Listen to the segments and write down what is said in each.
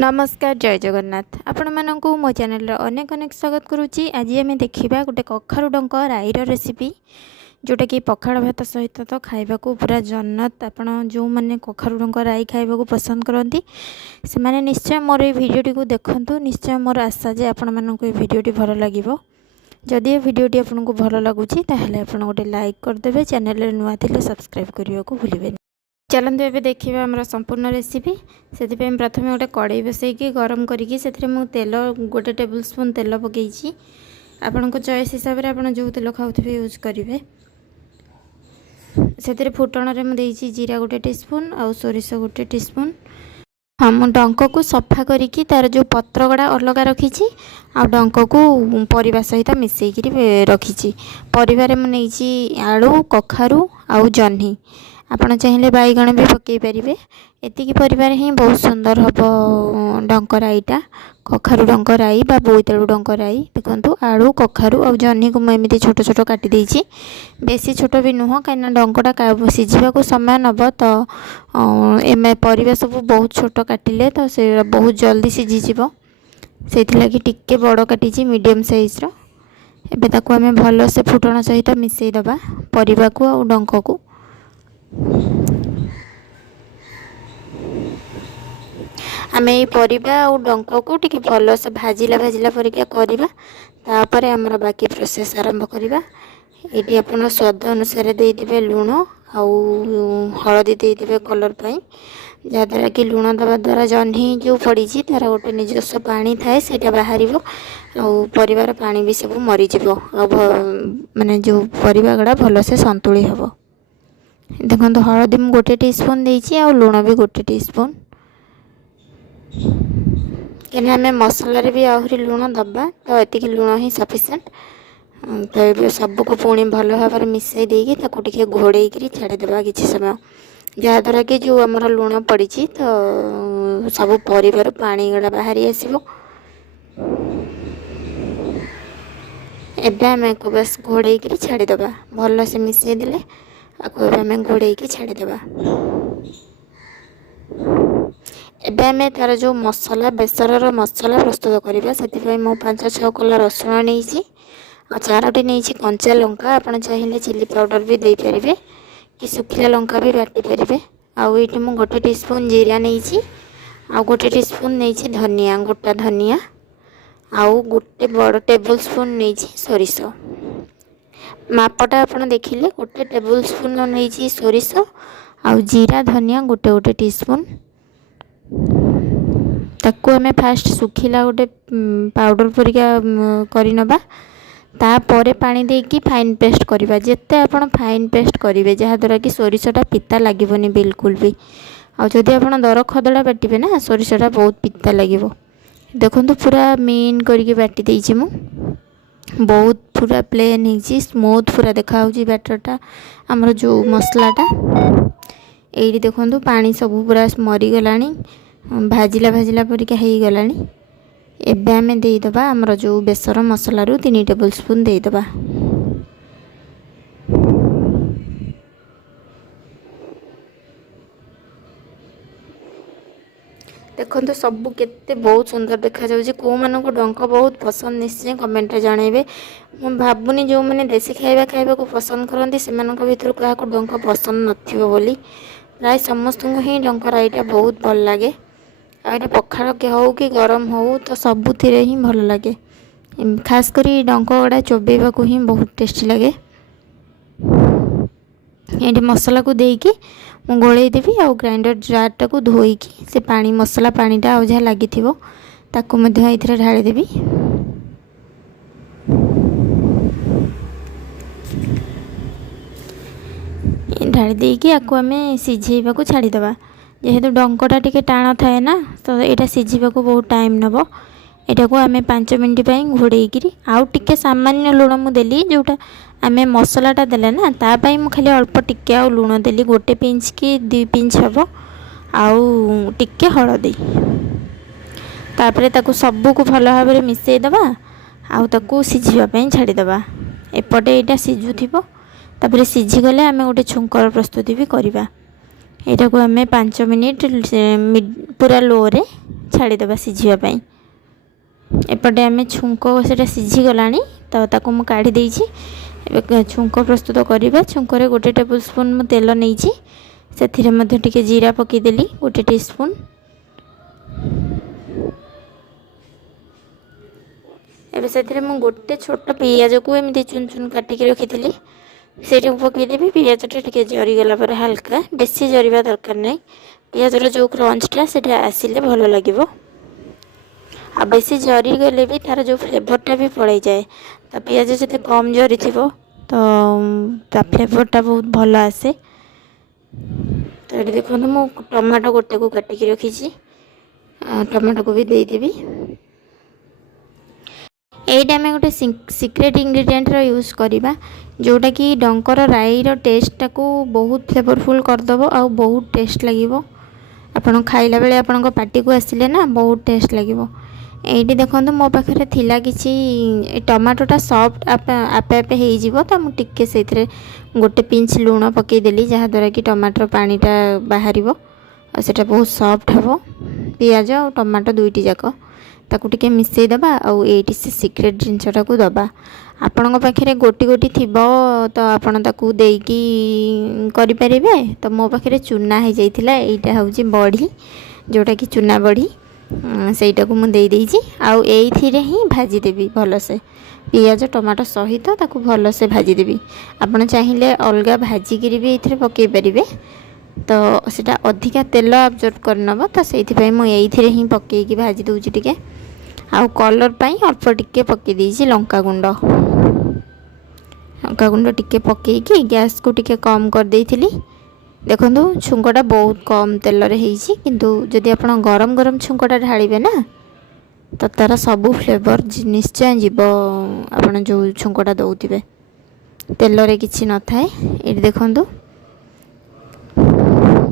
नमस्कार जय जगन्नाथ आपण मानक मो चैनल अनेक अनेक स्वागत करुच्ची। आज आम देखा गोटे कखारु डंक राईर रेसिपी जोटा कि पखाड़ भात सहित तो खाइबा पूरा जन्नत। आपण जो मैंने कखारु डंक राई खाइबा पसंद करती से मैंने निश्चय मोर ये भिडियोटी को देखंतु। निश्चय मोर आशा जे आपण मानक ये भिडियोटी भल लगिवो। जदि ये भिडियोटी आपको भल लगुच ताहले आपण गोटे लाइक करदे, चैनल नुआ थिले सब्सक्राइब करने को भूलें। चलते एवं देखा आम संपूर्ण रेसिपी। से प्रथम गोटे कड़े बसैकी गरम करी तेल गोटे टेबल स्पून तेल पकई आपण चॉइस हिसाब से आप जो तेल खाऊे यूज करेंगे। से फुटण में जीरा गोटे टीस्पून आउ सोरिष गोटे टीस्पून। हाँ मु डंक को सफा करी तार जो पत्र गुड़ा अलग रखी आ डंक को परिवा सहित मिसेक रखी। परिवार मुझे आलू कखारु आउ जह्नी आपण चाहिए बैगण भी पकई पारे। एतिकी परिवार ही बहुत सुंदर हम डंक राईटा कखारु डंक राई बा बोईतालु डंक राई। देखो आलू कखारु और जह्नी को मुझे छोट छोट काटी देछि, बेसी छोट भी नुह कहीं डंकटा सीझा समय नब। तो एम परिवा सब बहुत छोट काटिले तो से बहुत जल्दी सीझीज से टिके बड़ काटी मीडियम साइज रो। एबे ताको आमे भल से फुटण सहित मिसई दबा परिवा को और डंक को। आम ये परिवा और डंक को टिके भल से भाजिला भाजिला परिका करवा। तापर आमर बाकी प्रोसेस आरंभ करवा। ये आप स्वाद अनुसार देदेवे लुण आउ हलदी देदेवे कलर पाई, जहाँद्वारा कि लुण दवा द्वारा जह्नी जो पड़ी तार गोटे निजस्व पानी थाए से बाहर परिवार पानी भी सब मरीज माने जो परिवा गुड़ा भल से संतुली हम। देखो हलदी मु गोटे टीस्पून देछि आ लुण भी गोटे टीस्पून। कहीं आम मसला भी आहरी लुण दबा तो ये लुण ही सफिसीयंट। तो ये सबको पुणी भल भाव में मिसई देकी घोड़े छाड़देवा किसी समय, जहाँद्वारा कि जो आमर लुण पड़ी तो सब परिवार पानी गुड़ा बाहरी आसो। एबे आम को बस घोड़े छाड़देवा भल से मिसई देले आको आम घोड़े छाड़देवा। एबे आम तार जो मसला बेसर मसला प्रस्तुत करवा से मु 5-6 कला रसुण नहीं और 4टी नहीं कंचा लंका। आपड़ चाहिए चिली पाउडर भी दे पारे कि सुखिला लंका भी बाटी पारे। आउ ये मुझे गोटे टीस्पून जीरा नहीं आ गोटे टीस्पून नहीं धनिया गोटा धनिया आउ गोटे बड़ टेबल स्पून नहीं सोरिष। मापटा आप देखिले गोटे टेबल स्पून नहीं सोरिष आउ जीरा धनिया गोटे गोटे टीस्पून। ताकू आम फास्ट सुखिला गोटे पाउडर परिका करनबा। तापर पानी देकी फाइन पेस्ट करवा। जिते आप फाइन पेस्ट करेंगे जहाँद्वारा कि सोरिषटा पिता लगभग बिल्कुल भी। आउ जदि आप दर खदड़ा बाटे ना सोरिषटा बहुत पिता लगे। देखो पूरा मीन करके बाटी देछि मु, बहुत पूरा प्लेन हो स्मूथ पूरा देखा बैटरटा आमर जो मसलाटा। ये देखो पानी सब पूरा मरीगला भाजिला भाजिला परिका हो गला। एबे आमे देदेबा आमर जो बेसर मसला 3 टेबल स्पून देदेबा। देखो सब केते बहुत सुंदर देखा जाउछि। को मानो को डंक बहुत पसंद निश्चय कमेंट रे जानइबे। मु भाबुनी जो मैंने देसी खाइबा को पसंद करती से भर क्या डंक पसंद नथिबो बोली। प्राय समस्त को ही डंक राईटा बहुत भल लगे। आईटा पखाड़ के हो कि गरम हो तो सबुथि ही भल लगे। खास करी डंक गुड़ा चोबेबा को ही बहुत टेस्टी लगे। ये मसला को देकी मु गोले देवी आ ग्राइंडर जार को धोईकी से पानी मसला पानीटा आ जहाँ लगी ताकू ये ढाली देवी। ढाली देकी आको आम सीझेबा को छाड़ीदबा। जेहेतु डंकटा टिके टाण थाए ना तो यहाँ सीझा को बहुत टाइम नब। यहाँ को आम 5 मिनट घोड़े आउ टिके सामान्य लुण मुझे जोटा आम मसलाटा देले ना तापाई मु खाली अल्प टिके आउ लुण देली गोटे पिंच कि 2 पिंच हम आउ टिके हलदी। तापरे ताकू सबू को भल भाव में मिसई दबा आउ ताकू सीझापी छाड़ीदबा। एपटे यहाँ सीझुथिबो तापरे सीझीगले आम गोटे छुंकर प्रस्तुति भी करवा। यहाँ को आम 5 मिनिट पूरा लो रे छाड़ीदेवा सिझापी। एपटे आम छुंक से सिझीगलानी तो ताकू मु काढ़ी देइछि। एबे छुंक प्रस्तुत करवा। छुंकरे 1 टेबल स्पून मु तेल नहीं से मध्य टिके जीरा पकईदेली 1 टीस्पून। एबे से मु गोटे छोट पियाज को एमती चुन चुन काटिक रखी से पकईदेवी। पियाजटा टिके जरीगला पर हल्का बेसी जरिबा दरकार नहीं। पियाजर जो क्रंचटा से आसिले भल लगे। आ बेसी जरी गले भी तार जो फ्लेवरटा भी पड़े जाए। तो पियाज जब कम जरी थी तो फ्लेवरटा बहुत भल आसे। तो ये देखो मु टमाटो गोटे को काटिक रखी। टमाटो को भी देदेवी। एटा आम गोटे सिक्रेट इंग्रेडिएंट यूज करवा जोटा कि डंकर राईर टेस्टा को बहुत फ्लेवरफुल करदेव आ बहुत टेस्ट लगे। आपन खाइला बेले आपन पार्टी को आसिले ना बहुत टेस्ट लगे। ये देखो मो पाखे थिला किसी टमाटोटा सॉफ्ट आपे आपे हो तो मुझे से गोटे पिंच लुण पकईदेली जहाँद्वारा कि टमाटर पानीटा बाहर आटा बहुत सॉफ्ट हे। पियाज और टमाटो दुईटी जाक ताकू टिके मिसईदबा आईटी से सिक्रेट जिनसटा को दबा। आपण पाखे गोटी गोटी थी तो आपड़ ताकू देकी करें। तो मो पाखे चूना हो जाता। यहाँ हूँ बड़ी जोटा कि चूना बड़ी सेटा को मुझे देदेजी आईथिरे ही भाजीदेवी भलसे पियाज टमाटो सहित ताकू भलसे भाजीदेवी। आपड़ चाहिए अलग भाजिकी भी ये पकई पारे तो सीटा अधिका तेल अब्जर्व करनब। तो से मुझे ही पकईकी भाजी दूची टिके आउ कलर पाई अल्प टिके पकई देइछि लंका गुंड। लंका गुंड टिके पकईकी गैस को टिके कम कर देइथिली। देखंतु छुंकटा बहुत कम तेल रे हेइछि किंतु जदि आपण गरम गरम छुंकटा ढालिबे ना तो तार सब फ्लेवर निश्चय जीव। आपण जो छुंकटा दउथिबे तेल रे किछि न थाए। ए देखंतु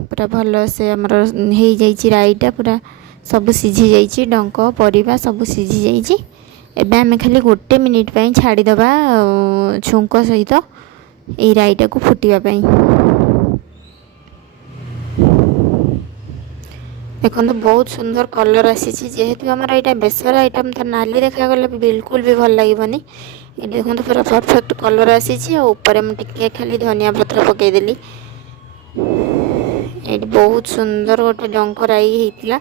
पूरा भल से हमर हेइ जाइछि राईटा पूरा सब सिझी जाइछि। डंक परिबा सब सिझी जाइछि। एबे आमे खाली 1 मिनिट पई छाड़ी दबा छुंक सहित ए राईटा को फुटिबा पई। देखो बहुत सुंदर कलर आसी। जेहेतु आमर यहाँ बेसर आइटम तो नाली देखागले बिल्कुल भी भल लगे। ये देखो पूरा परफेक्ट कलर आसी। ऊपर मुझे खाली धनिया पत्र पकईदेली। ये बहुत सुंदर गोटे डंक राई होता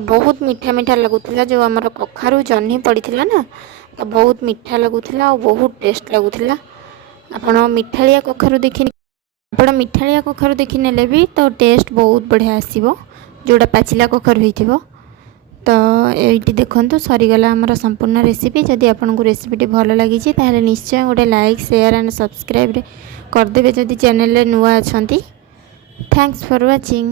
बहुत मीठा मीठा लगुला। जो आमर कखारू जह्नी पड़ता ना तो बहुत मीठा लगुला बहुत टेस्ट लगुला। आपण मिठालिया कखारू देखी नेले भी तो टेस्ट बहुत बढ़िया आसीबो जोड़ा पाचिला कखारू होइथिबो। तो ये देखो सरीगला आमर संपूर्ण रेसिपी। जदि आपन को रेसिपीटी भल लगी ताहले निश्चय गोटे लाइक शेयर एंड सब्सक्राइब करदेवे जदि चैनल नुआ अछंती। Thanks for watching.